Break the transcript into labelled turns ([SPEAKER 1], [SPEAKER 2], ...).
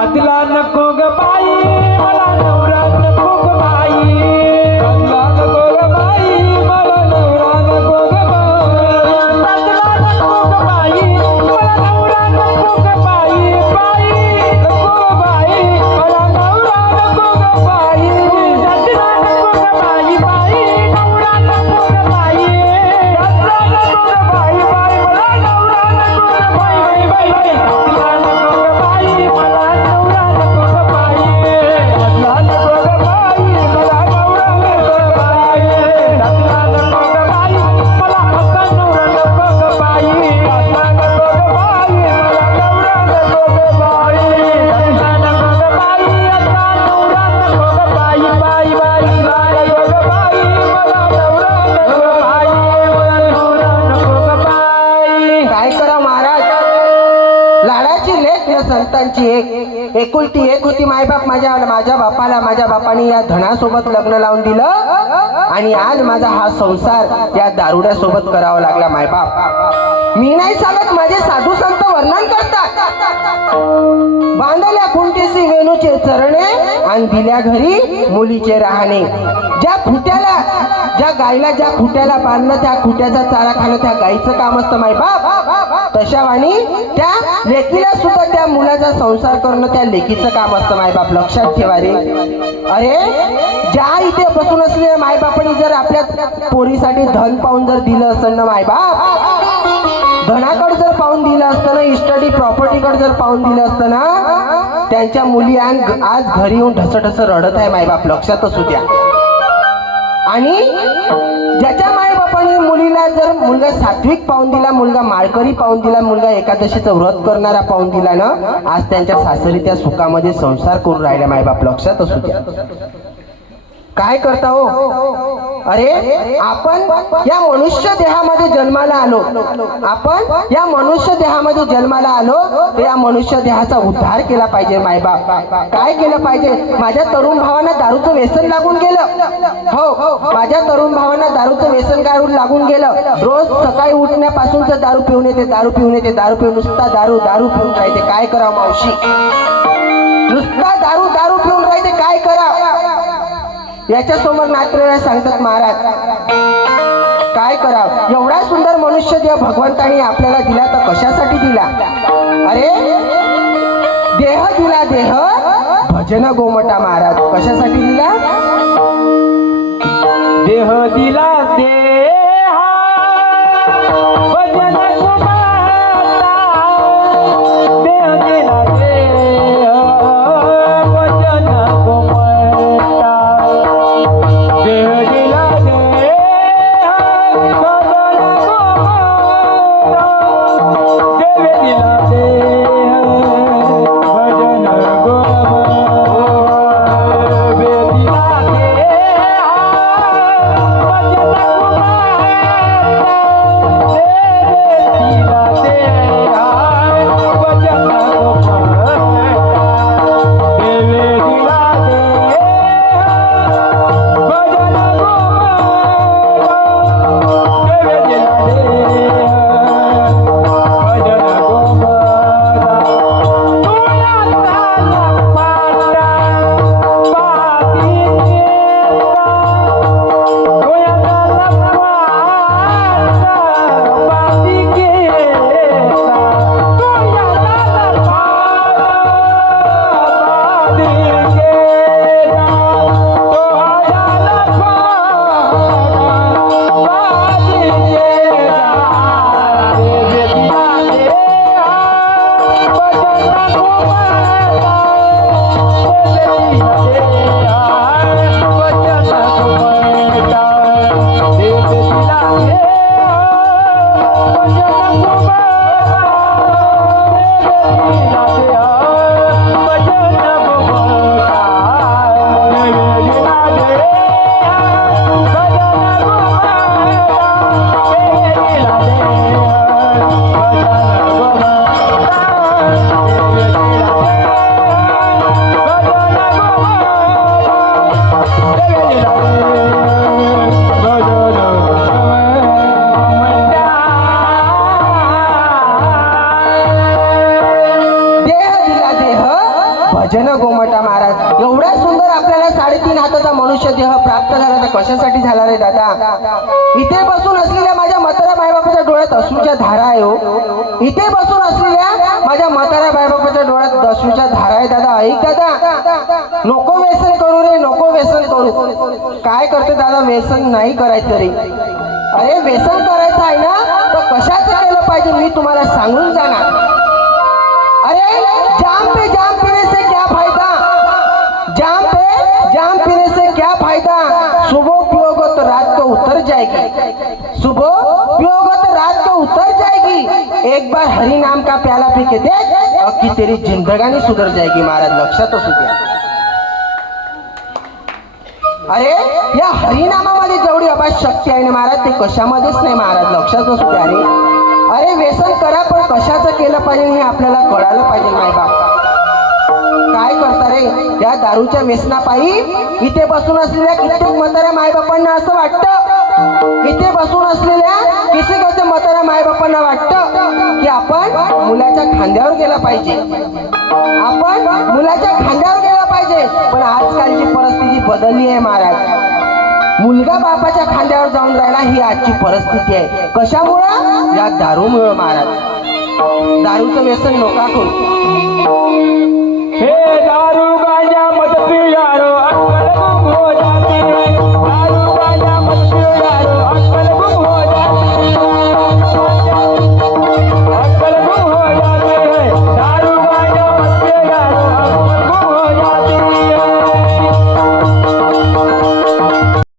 [SPEAKER 1] आदला नको ग बाई मला नवरा नको ग बाई. आदला नको ग बाई मला नवरा नको ग बाई. आदला नको ग बाई.
[SPEAKER 2] काय करा महाराज? लाडाची लेख या संतांची एक. एकुलती एक होती मायबाप माझ्या माझ्या बापाला. माझ्या बापाने या धनासोबत लग्न लावून दिलं. आणि आज माझा हा संसार या दारुड्यासोबत करावा लागला मायबाप. मी नाही सांगत माझे साधू संत वर्णन करतात. बांधल्या कुंटीसी वेणूचे चरणे आणि दिल्या घरी मुलीचे राहणे. ज्या खुट्याला ज्या गायला ज्या खुट्याला बांधणं त्या खुट्याचा चारा खाणं त्या गाईचं काम असतं माय बाप तशा वाणी त्या लेकीला सुद्धा त्या मुलाचा संसार करणं त्या लेकीचं काम असतं मायबाप लक्षात ठेवा रे. अरे ज्या इथे बसून असलेल्या मायबापाने जर आपल्या पोरीसाठी धन पाहून जर दिलं असेल ना मायबाप धनाकडे जर पाहून दिलं असतं ना इस्टडी प्रॉपर्टीकडे जर पाहून दिलं असतं ना त्यांच्या मुली आज आज घरी येऊन ढसढस रडत आहे मायबाप लक्षात असू द्या. आणि ज्याच्या मायबापाने मुलीला जर मुलगा सात्विक पाहून दिला मुलगा माळकरी पाहून दिला मुलगा एकादशीचं व्रत करणारा पाहून दिला ना आज त्यांच्या सासरी त्या सुखामध्ये संसार करून राहिल्या मायबाप लक्षात असू द्या. काय करता हो? अरे आपण या मनुष्य देहामध्ये जन्माला आलो. आपण या मनुष्य देहामध्ये जन्माला आलो तर या मनुष्य देहाचा उद्धार केला पाहिजे मायबाप. काय केलं पाहिजे? माझ्या तरुण भावांना दारूचं व्यसन लागून गेलं. हो माझ्या तरुण भावांना दारूचं व्यसन काढून लागून गेलं. रोज सकाळी उठण्यापासूनच दारू पिऊन येते दारू पिऊन येते दारू पिऊन नुसता दारू दारू पिऊन राहते. काय करावं मावशी? नुसता दारू दारू पिऊन राहते काय करावं याच्या समोर नातेवाईक सांगतात महाराज काय कराव? एवढा सुंदर मनुष्य देव भगवंतानी आपल्याला दिला तर कशासाठी दिला? अरे देह दिला देह भजन गोमटा महाराज कशासाठी दिला?
[SPEAKER 1] देह दिला देह भजन
[SPEAKER 2] गोमटा महाराज. एवढा सुंदर आपल्याला साडेतीन हाताचा मनुष्य देह प्राप्त झाला तर कशासाठी झाला रे दादा? इथे बसून असलेल्या माझ्या म्हातारा बायबापाच्या डोळ्यात अश्रूच्या धारा आहे हो. इथे बसून असलेल्या माझ्या म्हातारा बायबापाच्या डोळ्यात अश्रूच्या धारा आहे दादा. ऐक दादा. नको व्यसन करू रे नको व्यसन करू. काय करते दादा? व्यसन नाही करायचं रे. अरे व्यसन करायचं आहे ना? तर कशाचं केलं पाहिजे मी तुम्हाला सांगून जाणार. सुबह पियोगे तो रात को उतर जाएगी। सुबह पियोगे तो रात को उतर जाएगी। एक बार हरि नाम का प्याला पी के देख अब की तेरी जिंदगानी सुधर जाएगी महाराज लक्षात असू द्या अरे या हरिनामामध्ये जेवढी अबाध शक्ती आहे ना महाराज ते कशामध्येच नाही महाराज लक्षात असू द्या अरे अरे व्यसन करा पण कशाचं केलं पाहिजे हे आपल्याला कळालं पाहिजे नाही काय या दारूच्या व्यसनापायी इथे बसून असलेल्या कित्येक म्हाताऱ्या मायबापांना असं वाटतं. इथे बसून असलेल्या किती म्हाताऱ्या मायबापांना वाटतं की आपण मुलाच्या खांद्यावर गेला पाहिजे. आपण मुलाच्या खांद्यावर गेला पाहिजे. पण आजकालची परिस्थिती बदलली आहे महाराज. मुलगा बापाच्या खांद्यावर जाऊन राहिला ही आजची परिस्थिती आहे. कशामुळं? या दारूमुळं महाराज. दारूचं व्यसन नका करू.
[SPEAKER 1] हे दारू Bye.